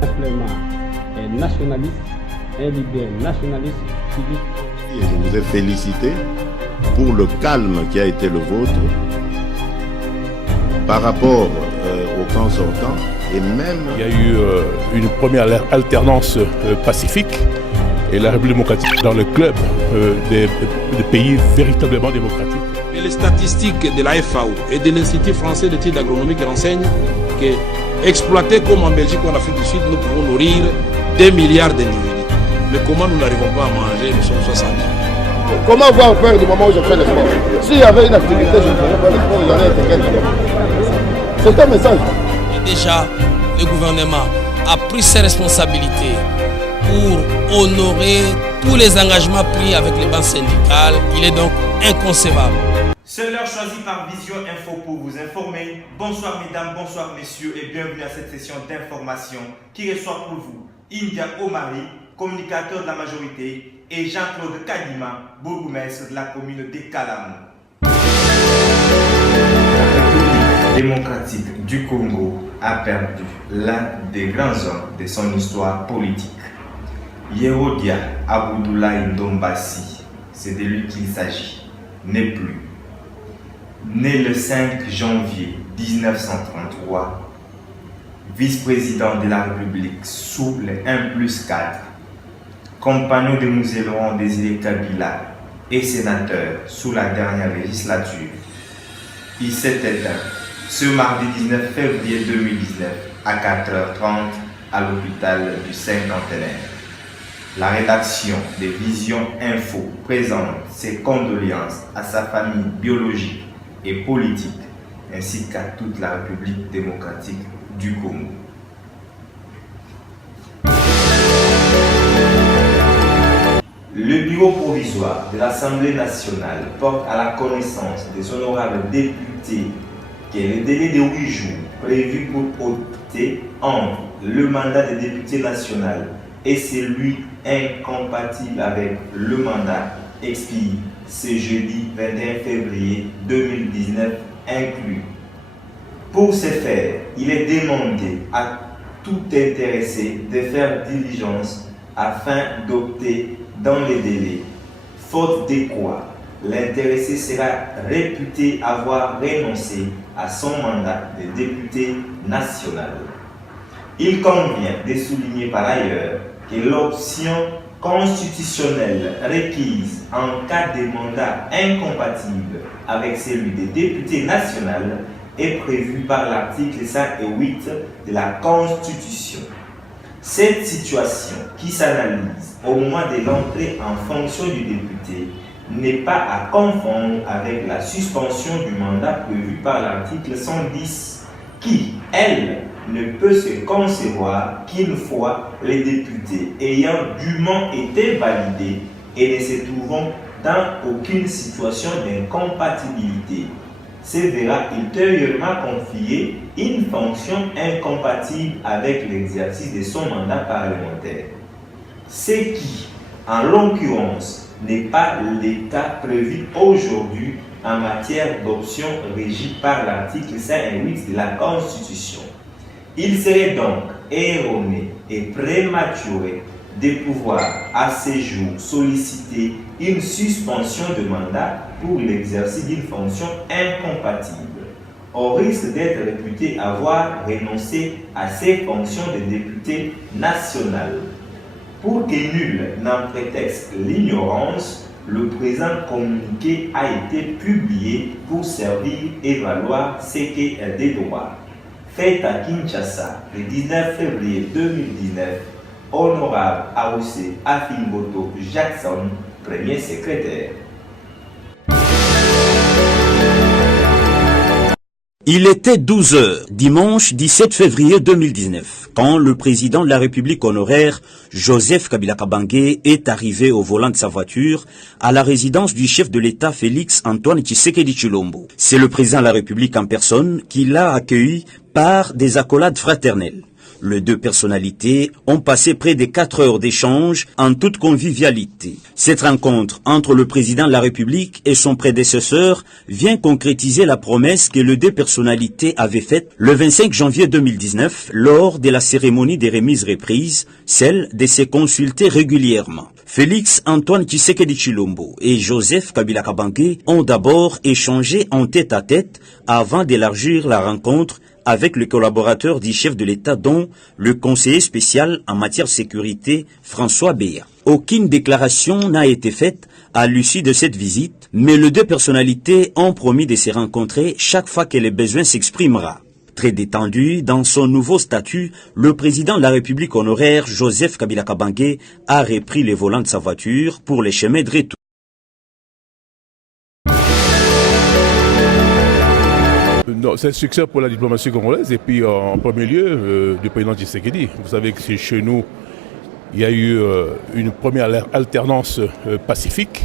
Simplement un nationaliste, un leader nationaliste civique. Et je vous ai félicité pour le calme qui a été le vôtre par rapport au camp sortant et même... Il y a eu une première alternance pacifique et la République démocratique dans le club des pays véritablement démocratiques. Et les statistiques de la FAO et de l'Institut français d'études agronomiques renseignent que, exploités comme en Belgique ou en Afrique du Sud, nous pouvons nourrir 2 milliards d'individus. Mais comment nous n'arrivons pas à manger, nous sommes 60 000. Comment voir faire du moment où je fais le sport? S'il y avait une activité, je ne ferais pas le sport, il y en a été quelqu'un. C'est un message. Et déjà, le gouvernement a pris ses responsabilités pour honorer tous les engagements pris avec les banques syndicales. Il est donc inconcevable. C'est l'heure choisie par Vision Info pour vous informer. Bonsoir mesdames, bonsoir messieurs et bienvenue à cette session d'information qui reçoit pour vous India Omari, communicateur de la majorité, et Jean-Claude Kadima, bourgmestre de la commune de Kalamou. La République démocratique du Congo a perdu l'un des grands hommes de son histoire politique. Yerodia Aboudoulaye Ndombassi, c'est de lui qu'il s'agit, n'est plus. Né le 5 janvier 1933, vice-président de la République sous le 1+4, compagnon de Moussé-Laurent Désiré Kabila et sénateur sous la dernière législature, il s'est éteint ce mardi 19 février 2019 à 4h30 à l'hôpital du Cinquantenaire. La rédaction de Vision Info présente ses condoléances à sa famille biologique et politique, ainsi qu'à toute la République démocratique du Congo. Le bureau provisoire de l'Assemblée nationale porte à la connaissance des honorables députés que le délai de 8 jours prévu pour opter entre le mandat de député national et celui incompatible avec le mandat expire ce jeudi 21 février 2019 inclus. Pour ce faire, il est demandé à tout intéressé de faire diligence afin d'opter dans les délais, faute de quoi l'intéressé sera réputé avoir renoncé à son mandat de député national. Il convient de souligner par ailleurs que l'option constitutionnelle requise en cas de mandat incompatible avec celui de député national est prévue par l'article 108 de la Constitution. Cette situation qui s'analyse au moment de l'entrée en fonction du député n'est pas à confondre avec la suspension du mandat prévue par l'article 110 qui, elle, ne peut se concevoir qu'une fois les députés ayant dûment été validés et ne se trouvant dans aucune situation d'incompatibilité se verra ultérieurement confier une fonction incompatible avec l'exercice de son mandat parlementaire. Ce qui, en l'occurrence, n'est pas le cas prévu aujourd'hui en matière d'options régies par l'article 108 de la Constitution. Il serait donc erroné et prématuré de pouvoir à ce jour solliciter une suspension de mandat pour l'exercice d'une fonction incompatible, au risque d'être réputé avoir renoncé à ses fonctions de député national. Pour que nul n'en prétexte l'ignorance, le présent communiqué a été publié pour servir et valoir ce qu'est des droits. Fait à Kinshasa le 19 février 2019, honorable Aoussé Afinboto Jackson, premier secrétaire. Il était 12 h dimanche 17 février 2019, quand le président de la République honoraire, Joseph Kabila Kabange, est arrivé au volant de sa voiture à la résidence du chef de l'État Félix Antoine Tshisekedi Tshilombo. C'est le président de la République en personne qui l'a accueilli par des accolades fraternelles. Les deux personnalités ont passé près de 4 heures d'échange en toute convivialité. Cette rencontre entre le président de la République et son prédécesseur vient concrétiser la promesse que les deux personnalités avaient faite le 25 janvier 2019 lors de la cérémonie des remises reprises, celle de se consulter régulièrement. Félix Antoine Tshisekedi Tshilombo et Joseph Kabila Kabange ont d'abord échangé en tête-à-tête avant d'élargir la rencontre avec le collaborateur du chef de l'État, dont le conseiller spécial en matière de sécurité, François Béa. Aucune déclaration n'a été faite à l'issue de cette visite, mais les deux personnalités ont promis de se rencontrer chaque fois que le besoin s'exprimera. Très détendu dans son nouveau statut, le président de la République honoraire, Joseph Kabila Kabange, a repris les volants de sa voiture pour les chemins de retour. C'est un succès pour la diplomatie congolaise et puis en premier lieu du président Tshisekedi. Vous savez que chez nous, il y a eu une première alternance pacifique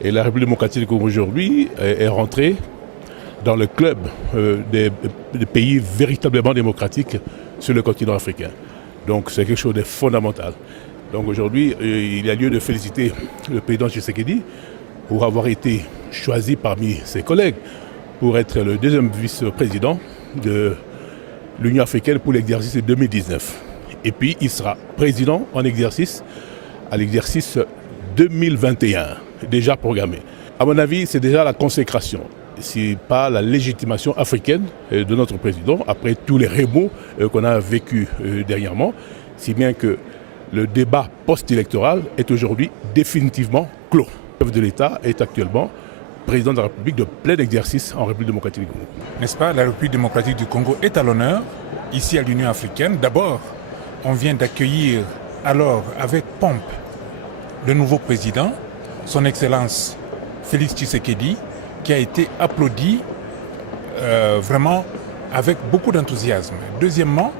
et la République démocratique du Congo aujourd'hui est rentrée dans le club des pays véritablement démocratiques sur le continent africain. Donc c'est quelque chose de fondamental. Donc aujourd'hui, il y a lieu de féliciter le président Tshisekedi pour avoir été choisi parmi ses collègues pour être le deuxième vice-président de l'Union africaine pour l'exercice 2019. Et puis il sera président en exercice à l'exercice 2021, déjà programmé. À mon avis, c'est déjà la consécration. C'est pas la légitimation africaine de notre président, après tous les remous qu'on a vécu dernièrement, si bien que le débat post-électoral est aujourd'hui définitivement clos. Le chef de l'État est actuellement président de la République de plein exercice en République démocratique du Congo. N'est-ce pas, la République démocratique du Congo est à l'honneur, ici à l'Union africaine. D'abord, on vient d'accueillir alors avec pompe le nouveau président, son Excellence Félix Tshisekedi, qui a été applaudi vraiment avec beaucoup d'enthousiasme. Deuxièmement,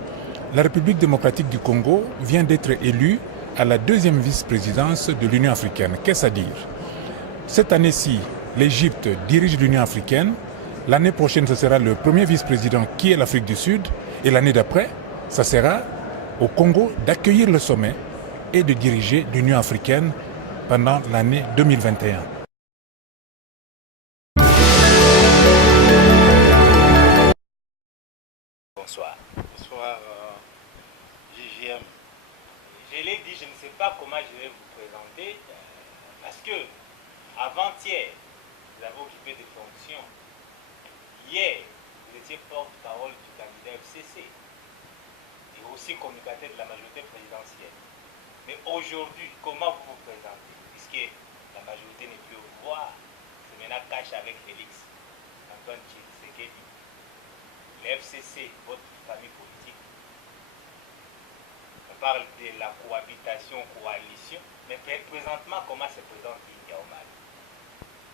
la République démocratique du Congo vient d'être élue à la deuxième vice-présidence de l'Union africaine. Qu'est-ce à dire? Cette année-ci, l'Égypte dirige l'Union africaine. L'année prochaine, ce sera le premier vice-président qui est l'Afrique du Sud. Et l'année d'après, ça sera au Congo d'accueillir le sommet et de diriger l'Union africaine pendant l'année 2021. Bonsoir. Bonsoir, JGM. Je l'ai dit, je ne sais pas comment je vais vous présenter, parce que avant-hier, vous avez occupé des fonctions. Hier, vous étiez porte-parole du candidat FCC et aussi communicateur de la majorité présidentielle. Mais aujourd'hui, comment vous vous présentez? Puisque la majorité n'est plus au pouvoir, c'est maintenant cache avec Félix Antoine Tshisekedi. Le FCC, votre famille politique, on parle de la cohabitation, mais présentement, comment se présente India au Mali?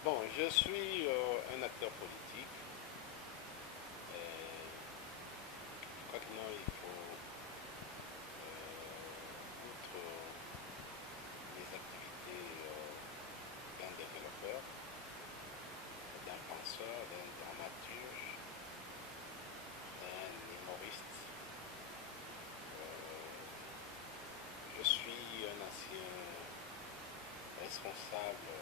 Bon, je suis un acteur politique. Je crois que non, il faut, outre les activités d'un développeur, d'un penseur, d'un dramaturge, d'un humoriste, je suis un ancien responsable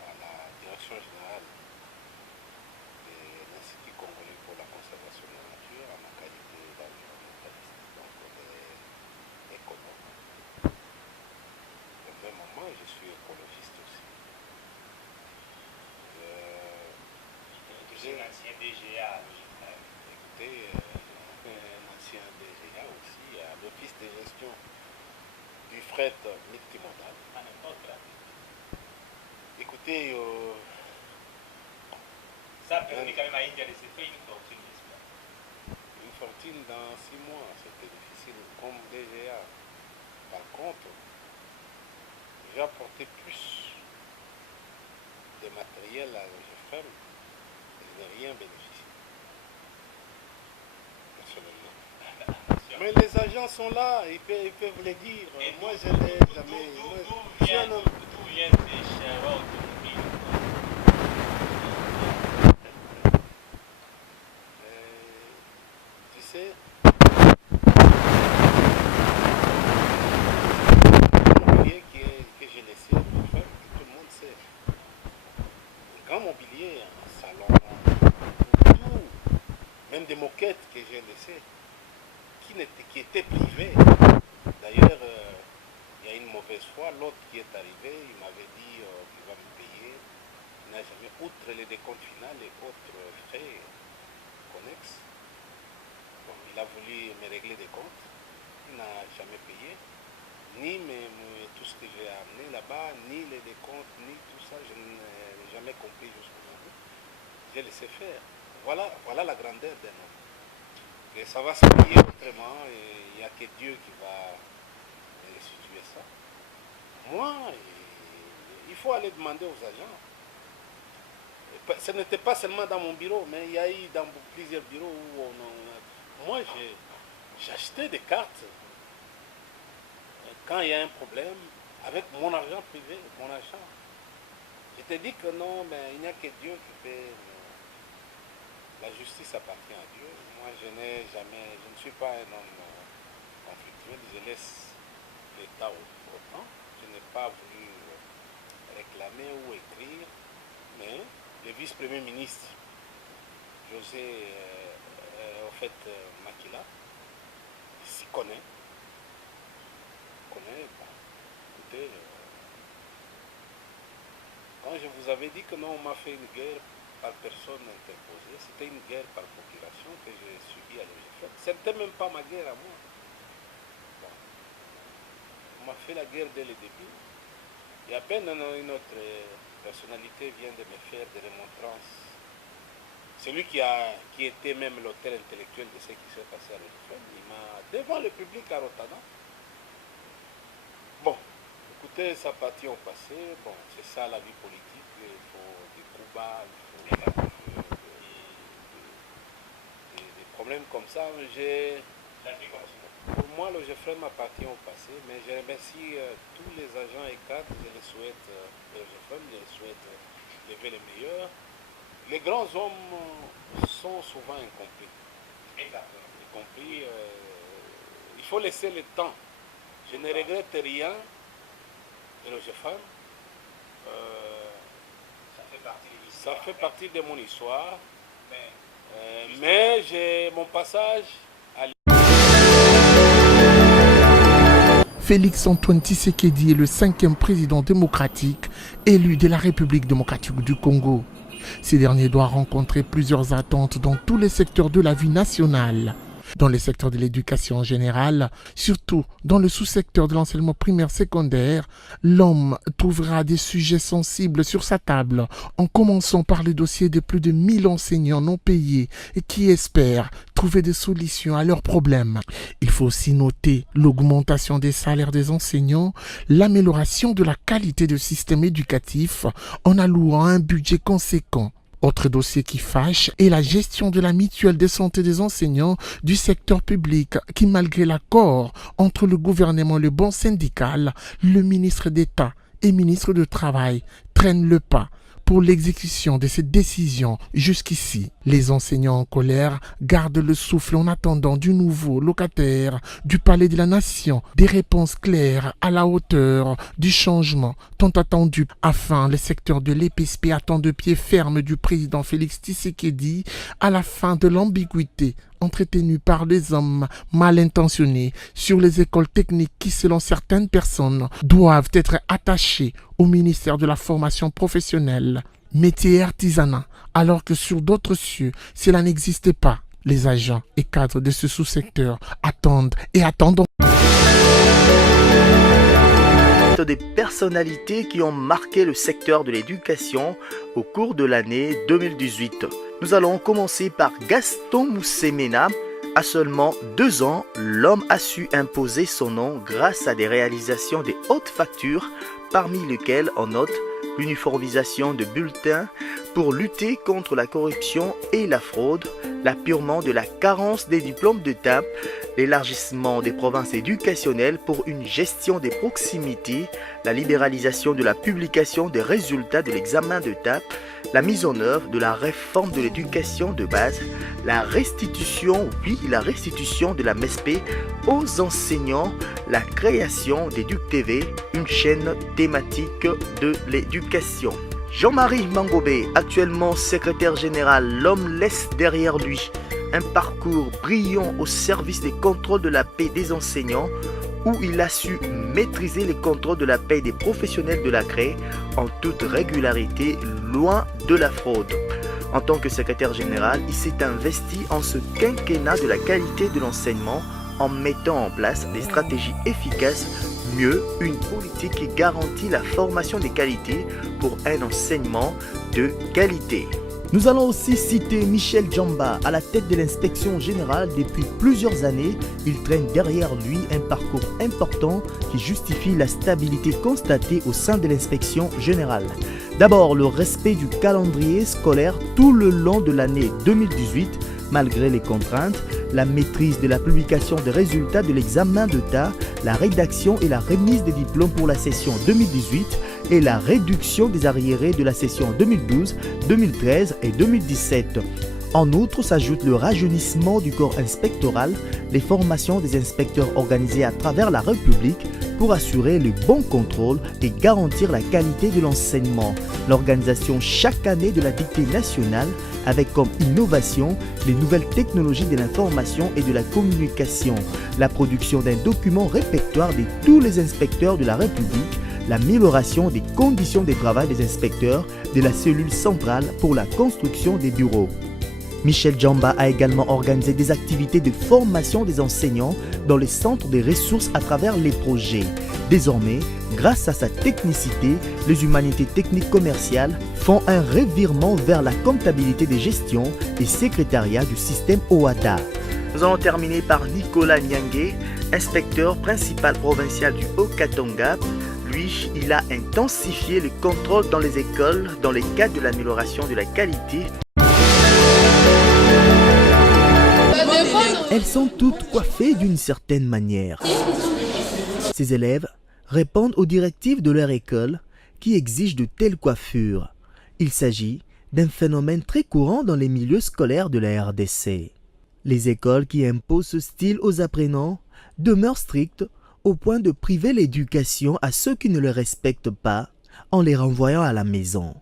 à la direction générale de l'Institut congolais pour la conservation de la nature en ma qualité d'environnementaliste, donc économe. Au même moment, je suis écologiste aussi. J'ai un ancien DGA. Écoutez, un ancien DGA aussi à l'office de gestion du fret multimodal. À n'importe là. Écoutez, ça a permis quand même à India de se faire une fortune, n'est-ce pas? Une fortune dans 6 mois, c'était difficile comme DGA. Par contre, j'ai apporté plus de matériel à l'OGFM et je n'ai rien bénéficié. Personnellement. Mais les agents sont là, ils peuvent le dire. Et moi, je n'ai jamais. D'où viennent ces chèvres automobiles? Tu sais, c'est mobilier que j'ai laissé pour faire, que tout le monde sait. Un grand mobilier, un salon, tout, même des moquettes que j'ai laissées, qui étaient privées. D'ailleurs, il y a une mauvaise foi, l'autre qui est arrivé, il m'avait dit qu'il va me payer. Il n'a jamais, outre les décomptes finaux et autres frais connexes, bon, il a voulu me régler des comptes, il n'a jamais payé, ni tout ce que j'ai amené là-bas, ni les décomptes, ni tout ça, je n'ai jamais compris jusqu'au bout. J'ai laissé faire. Voilà la grandeur d'un homme. Et ça va se payer autrement, et il n'y a que Dieu qui va restituer ça. Moi, il faut aller demander aux agents. Ce n'était pas seulement dans mon bureau, mais il y a eu dans plusieurs bureaux où moi j'ai acheté des cartes quand il y a un problème avec mon argent privé, mon argent. Je t'ai dit que non, mais il n'y a que Dieu qui fait. La justice appartient à Dieu. Moi, je ne suis pas un homme conflictuel, je laisse l'État au temps. Je n'ai pas voulu réclamer ou écrire, mais le vice-premier ministre, José Makila, il s'y connaît. Bon, écoutez, quand je vous avais dit que non, on m'a fait une guerre par personne interposée, c'était une guerre par procuration que j'ai subie à l'OGFM. Ce n'était même pas ma guerre à moi. Bon. On m'a fait la guerre dès le début. Et à peine une autre personnalité vient de me faire des remontrances. Celui qui était même l'auteur intellectuel de ce qui s'est passé à l'OGFM, il m'a, devant le public à Rotterdam. Bon, écoutez, ça partit au passé. Bon, c'est ça la vie politique. Il faut des coups bas, des problèmes comme ça. Pour moi, le GFREM appartient au passé, mais je remercie tous les agents et cadres. Je les souhaite, le GFREM, je les souhaite lever les meilleurs. Les grands hommes sont souvent incompris. Incompris, il faut laisser le temps. Je ne regrette rien de le GFREM. Ça fait partie de mon histoire, mais j'ai mon passage à Félix Antoine Tshisekedi est le 5e président démocratique élu de la République démocratique du Congo. Ce dernier doit rencontrer plusieurs attentes dans tous les secteurs de la vie nationale. Dans les secteurs de l'éducation en général, surtout dans le sous-secteur de l'enseignement primaire secondaire, l'homme trouvera des sujets sensibles sur sa table, en commençant par le dossier de plus de 1000 enseignants non payés et qui espèrent trouver des solutions à leurs problèmes. Il faut aussi noter l'augmentation des salaires des enseignants, l'amélioration de la qualité du système éducatif en allouant un budget conséquent. Autre dossier qui fâche est la gestion de la mutuelle de santé des enseignants du secteur public qui, malgré l'accord entre le gouvernement et le banc syndical, le ministre d'État et ministre du Travail traînent le pas pour l'exécution de cette décision jusqu'ici. Les enseignants en colère gardent le souffle en attendant du nouveau locataire du Palais de la Nation des réponses claires à la hauteur du changement tant attendu afin le secteur de l'EPSP attend de pied ferme du président Félix Tshisekedi à la fin de l'ambiguïté entretenue par des hommes mal intentionnés sur les écoles techniques qui, selon certaines personnes, doivent être attachées au ministère de la formation professionnelle, métier et artisanat, alors que sur d'autres cieux, cela n'existait pas. Les agents et cadres de ce sous-secteur attendent et attendent. Des personnalités qui ont marqué le secteur de l'éducation au cours de l'année 2018. Nous allons commencer par Gaston Moussemena. À seulement 2 ans, l'homme a su imposer son nom grâce à des réalisations de haute facture, parmi lesquelles on note l'uniformisation de bulletins pour lutter contre la corruption et la fraude, l'appurement de la carence des diplômes de TAP, l'élargissement des provinces éducationnelles pour une gestion des proximités, la libéralisation de la publication des résultats de l'examen de TAP, la mise en œuvre de la réforme de l'éducation de base, la restitution de la MESP aux enseignants, la création d'Educ TV, une chaîne thématique de l'éducation. Jean-Marie Mangobé, actuellement secrétaire général, l'homme laisse derrière lui un parcours brillant au service des contrôles de la paix des enseignants, où il a su maîtriser les contrôles de la paix des professionnels de la CRE en toute régularité, loin de la fraude. En tant que secrétaire général, il s'est investi en ce quinquennat de la qualité de l'enseignement en mettant en place des stratégies efficaces, mieux une politique qui garantit la formation des qualités pour un enseignement de qualité. Nous allons aussi citer Michel Djamba, à la tête de l'inspection générale depuis plusieurs années. Il traîne derrière lui un parcours important qui justifie la stabilité constatée au sein de l'inspection générale. D'abord, le respect du calendrier scolaire tout le long de l'année 2018, malgré les contraintes, la maîtrise de la publication des résultats de l'examen d'État, la rédaction et la remise des diplômes pour la session 2018 et la réduction des arriérés de la session 2012, 2013 et 2017. En outre, s'ajoute le rajeunissement du corps inspectoral, les formations des inspecteurs organisées à travers la République pour assurer le bon contrôle et garantir la qualité de l'enseignement. L'organisation chaque année de la dictée nationale avec comme innovation les nouvelles technologies de l'information et de la communication, la production d'un document répertoire de tous les inspecteurs de la République, l'amélioration des conditions de travail des inspecteurs de la cellule centrale pour la construction des bureaux. Michel Djamba a également organisé des activités de formation des enseignants dans les centres de ressources à travers les projets. Désormais, grâce à sa technicité, les humanités techniques commerciales font un revirement vers la comptabilité des gestions et secrétariat du système OADA. Nous allons terminer par Nicolas Nyangé, inspecteur principal provincial du Haut-Katanga. Lui, il a intensifié le contrôle dans les écoles dans le cadre de l'amélioration de la qualité. Elles sont toutes coiffées d'une certaine manière. Ces élèves répondent aux directives de leur école qui exigent de telles coiffures. Il s'agit d'un phénomène très courant dans les milieux scolaires de la RDC. Les écoles qui imposent ce style aux apprenants demeurent strictes au point de priver l'éducation à ceux qui ne le respectent pas en les renvoyant à la maison.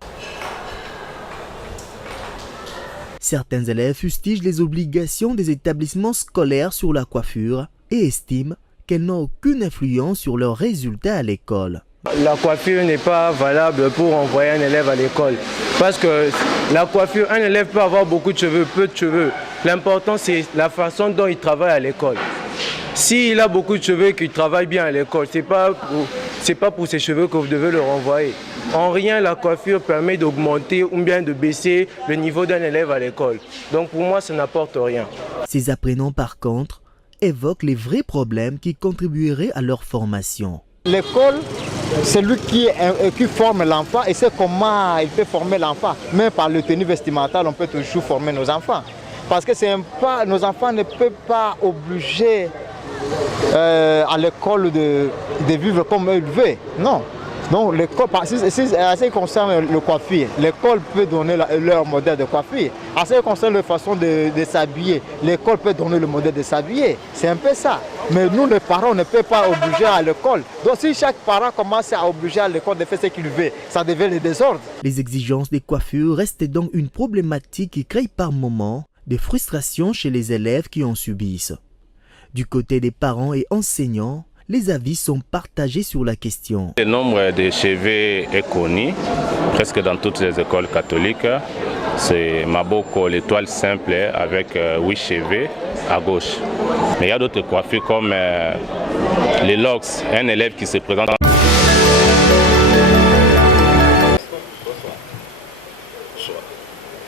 Certains élèves fustigent les obligations des établissements scolaires sur la coiffure et estiment qu'elles n'ont aucune influence sur leurs résultats à l'école. La coiffure n'est pas valable pour envoyer un élève à l'école. Parce que la coiffure, un élève peut avoir beaucoup de cheveux, peu de cheveux. L'important, c'est la façon dont il travaille à l'école. S'il a beaucoup de cheveux et qu'il travaille bien à l'école, ce n'est pas pour ses cheveux que vous devez le renvoyer. En rien, la coiffure permet d'augmenter ou bien de baisser le niveau d'un élève à l'école. Donc pour moi, ça n'apporte rien. Ces apprenants, par contre, évoquent les vrais problèmes qui contribueraient à leur formation. L'école, c'est lui qui forme l'enfant et c'est comment il peut former l'enfant. Même par le tenue vestimentaire, on peut toujours former nos enfants. Parce que nos enfants ne peuvent pas obliger à l'école de vivre comme eux le veulent. Non. Donc, en ce qui concerne le coiffure, l'école peut donner leur modèle de coiffure. En ce qui concerne la façon de s'habiller, l'école peut donner le modèle de s'habiller. C'est un peu ça. Mais nous, les parents, on ne peut pas obliger à l'école. Donc, si chaque parent commence à obliger à l'école de faire ce qu'il veut, ça devient le désordre. Les exigences des coiffures restent donc une problématique qui crée par moments des frustrations chez les élèves qui en subissent. Du côté des parents et enseignants, les avis sont partagés sur la question. Le nombre de cheveux est connu, presque dans toutes les écoles catholiques. C'est Maboko, l'étoile simple avec 8 cheveux à gauche. Mais il y a d'autres coiffures comme les locks, un élève qui se présente. Vous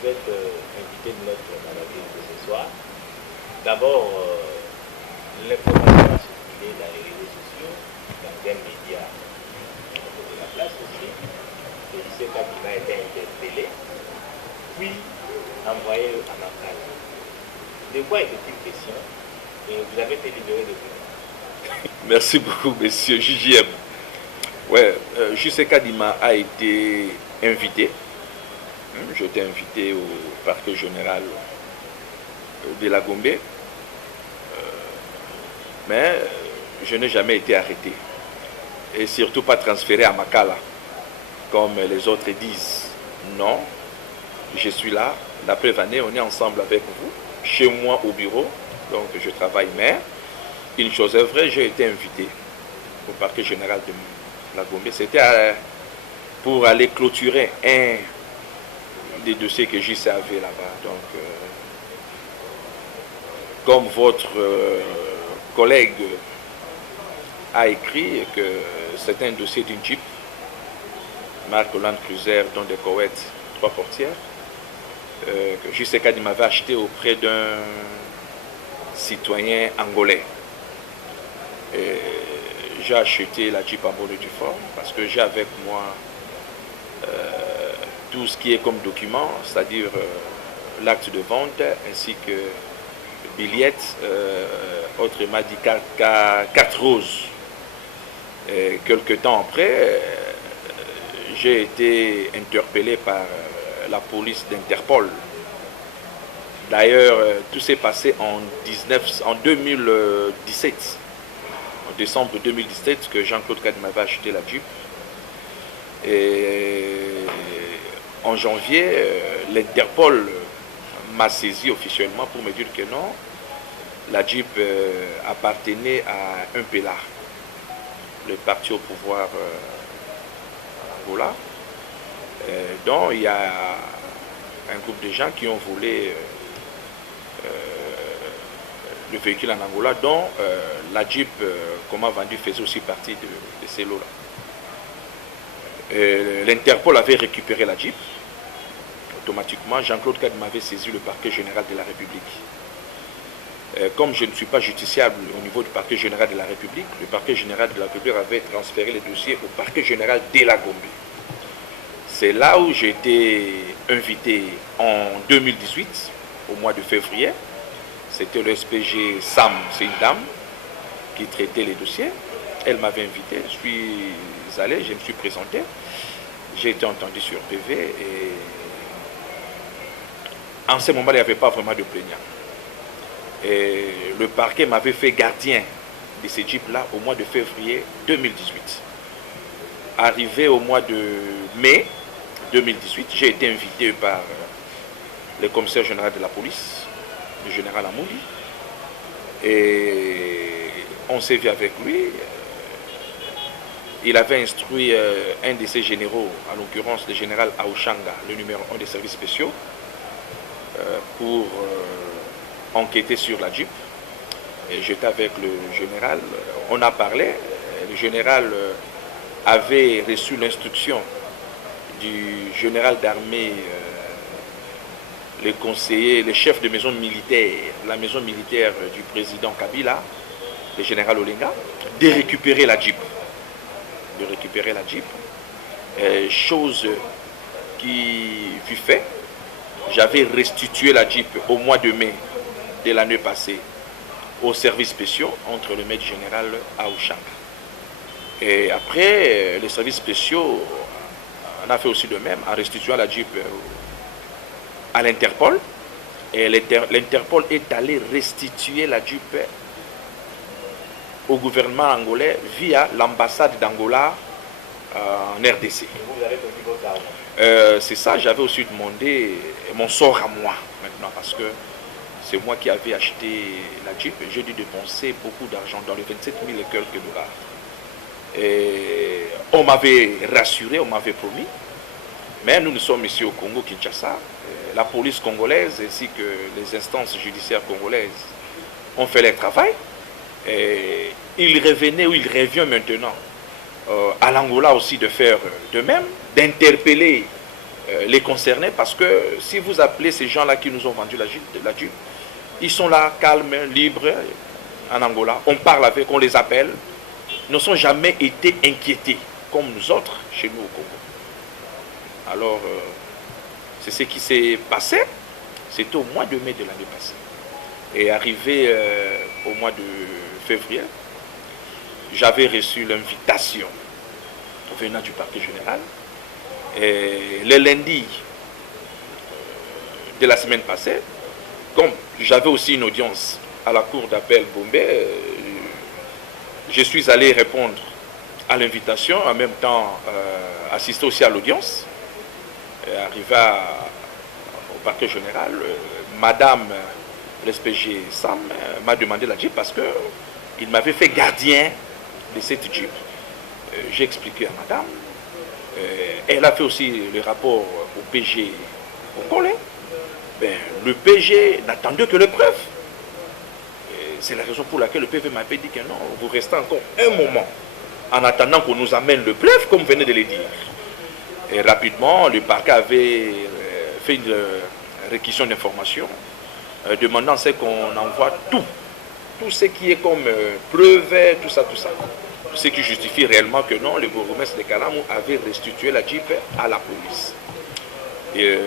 êtes invité de notre maladie de ce soir. D'abord, l'information a circulé dans les réseaux sociaux, dans des médias de la place aussi. Et ce cas qui a été interpellé. puis envoyé à Makala. De quoi était-il question? Et vous avez été libéré de vous. Merci beaucoup, monsieur JJM. Ouais, Jusek Kadima a été invité. J'ai été invité au parquet général de la Gombe. Mais je n'ai jamais été arrêté. Et surtout pas transféré à Makala, comme les autres disent. Non, je suis là. La preuve année, on est ensemble avec vous, chez moi au bureau. Donc je travaille, mais une chose est vraie, j'ai été invité au parquet général de la Gombe. C'était pour aller clôturer un des dossiers que JC avait là-bas. Donc, comme votre collègue a écrit que c'est un dossier d'une Jeep, marque Land Cruiser, dont des Koweït, 3 portières, que JC Kadima m'avait acheté auprès d'un citoyen angolais. J'ai acheté la Jeep en bonne et due forme parce que j'ai avec moi tout ce qui est comme document, c'est-à-dire l'acte de vente ainsi que billette, autrement dit carte rose. Quelque temps après, j'ai été interpellé par la police d'Interpol. D'ailleurs, tout s'est passé en 2017. En décembre 2017, que Jean-Claude Kadima m'avait acheté la Jeep. Et en janvier, l'Interpol m'a saisi officiellement pour me dire que non, la Jeep appartenait à un Pela, le parti au pouvoir Angola. Donc il y a un groupe de gens qui ont volé le véhicule en Angola, dont la Jeep qu'on m'a vendu faisait aussi partie de ces lots-là. L'Interpol avait récupéré la Jeep. Automatiquement, Jean-Claude Kadima avait saisi le parquet général de la République. Comme je ne suis pas justiciable au niveau du parquet général de la République, le parquet général de la République avait transféré les dossiers au parquet général de la Gombe. C'est là où j'ai été invité en 2018, au mois de février. C'était le SPG Sam, c'est une dame qui traitait les dossiers. Elle m'avait invité, je suis allé, je me suis présenté. J'ai été entendu sur PV et en ce moment, il n'y avait pas vraiment de plaignant. Et le parquet m'avait fait gardien de ces jeeps-là au mois de février 2018. Arrivé au mois de mai 2018, j'ai été invité par le commissaire général de la police, le général Amouli. Et on s'est vu avec lui. Il avait instruit un de ses généraux, en l'occurrence le général Aouchanga, le numéro 1 des services spéciaux, pour enquêter sur la Jeep. Et j'étais avec le général, on a parlé, le général avait reçu l'instruction du général d'armée, les conseillers, les chefs de maison militaire, la maison militaire du président Kabila, le général Olenga, de récupérer la Jeep. Chose qui fut faite. J'avais restitué la Jeep au mois de mai de l'année passée aux services spéciaux entre le maître général Aouchanga. Et après, les services spéciaux, on a fait aussi de même en restituant la Jeep à l'Interpol. Et l'Interpol est allé restituer la Jeep au gouvernement angolais via l'ambassade d'Angola en RDC. Vous avez pris votre argent. C'est ça, j'avais aussi demandé mon sort à moi maintenant parce que c'est moi qui avais acheté la Jeep et j'ai dû dépenser beaucoup d'argent, dans les 27 000 et quelques dollars. Et on m'avait rassuré, on m'avait promis, mais nous sommes ici au Congo, Kinshasa. La police congolaise ainsi que les instances judiciaires congolaises ont fait leur travail. Et il revenait ou il revient maintenant à l'Angola aussi de faire de même, d'interpeller les concernés, parce que si vous appelez ces gens-là qui nous ont vendu la Jeep, ils sont là, calmes, libres, en Angola, on parle avec, on les appelle, ne sont jamais été inquiétés, comme nous autres, chez nous au Congo. Alors, C'est ce qui s'est passé. C'était au mois de mai de l'année passée. Et arrivé au mois de février, j'avais reçu l'invitation venant du parquet général. Et le lundi de la semaine passée, comme j'avais aussi une audience à la cour d'appel Bombay, je suis allé répondre à l'invitation, en même temps assister aussi à l'audience. Arrivé au parquet général, Madame l'SPG Sam m'a demandé la Jeep parce qu'il m'avait fait gardien de cette Jeep. J'ai expliqué à Madame. Elle a fait aussi le rapport au PG au Collet. Le PG n'attendait que les preuves. C'est la raison pour laquelle le PV m'avait dit que non, vous restez encore un moment en attendant qu'on nous amène le preuve, comme vous venez de le dire. Et rapidement, le parquet avait fait une réquisition d'informations, demandant qu'on envoie tout ce qui est comme preuve, tout ça. Ce qui justifie réellement que non, le bourgmestre de Kalamou avait restitué la Jeep à la police. Et,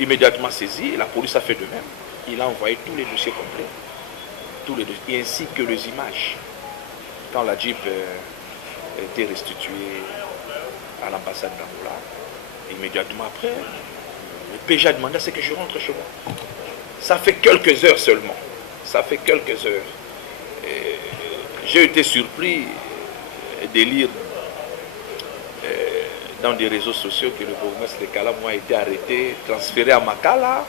immédiatement saisi, la police a fait de même. Il a envoyé tous les dossiers complets, et ainsi que les images. Quand la Jeep a été restituée à l'ambassade d'Angola, immédiatement après, le PG a demandé à ce que je rentre chez moi. Ça fait quelques heures seulement. J'ai été surpris de lire dans des réseaux sociaux que le bourgmestre de Kalamou a été arrêté, transféré à Makala.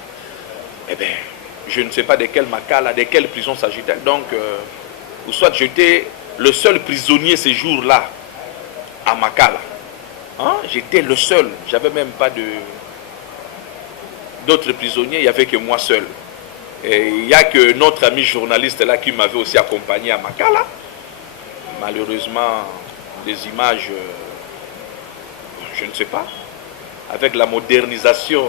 Eh bien, je ne sais pas de quel Makala, de quelle prison s'agit-il. Donc, ou soit j'étais le seul prisonnier ce jour-là à Makala. Hein? J'étais le seul. J'avais même pas d'autres prisonniers, il n'y avait que moi seul. Et il n'y a que notre ami journaliste là qui m'avait aussi accompagné à Makala. Malheureusement, des images, je ne sais pas, avec la modernisation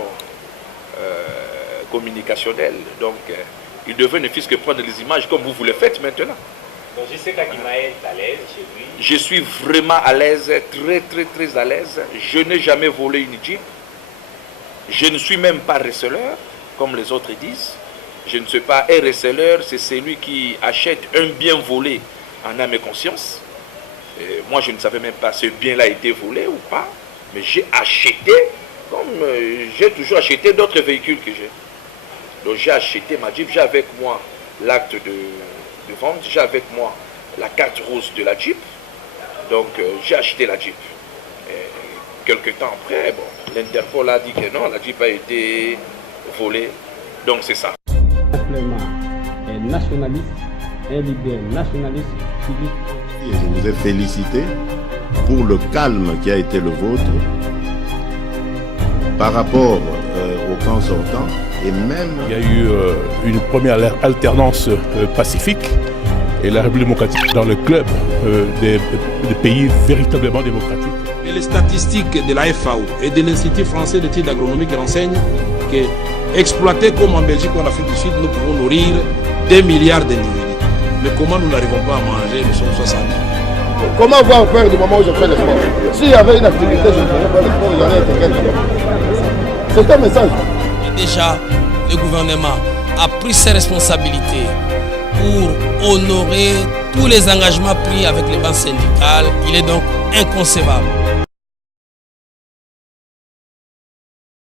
communicationnelle. Donc, il devait ne fût-ce que prendre les images comme vous le faites maintenant. Donc, je sais qu'Akima est à l'aise chez lui. Je suis vraiment à l'aise, très à l'aise. Je n'ai jamais volé une Jeep. Je ne suis même pas receleur, comme les autres disent. Je ne suis pas un receleur, c'est celui qui achète un bien volé en âme et conscience. Et moi, je ne savais même pas si ce bien-là a été volé ou pas. Mais j'ai acheté, comme j'ai toujours acheté d'autres véhicules que j'ai. Donc j'ai acheté ma Jeep, j'ai avec moi l'acte de vente, j'ai avec moi la carte rose de la Jeep. Donc j'ai acheté la Jeep. Et quelques temps après, bon, l'Interpol a dit que non, la Jeep a été volée. Donc c'est ça. Simplement un nationaliste, un leader nationaliste civique. Et je vous ai félicité pour le calme qui a été le vôtre par rapport au camp sortant et même... Il y a eu une première alternance pacifique et la République démocratique dans le club des pays véritablement démocratiques. Et les statistiques de la FAO et de l'Institut français d'études agronomiques renseignent que, exploités comme en Belgique ou en Afrique du Sud, nous pouvons nourrir 2 milliards d'individus. Mais comment nous n'arrivons pas à manger, nous sommes 60. Comment voir faire du moment où je fais le sport? S'il y avait une activité, je ne ferais pas le sport, il y en a quelqu'un. C'est un message. Et déjà, le gouvernement a pris ses responsabilités pour honorer tous les engagements pris avec les banques syndicales. Il est donc inconcevable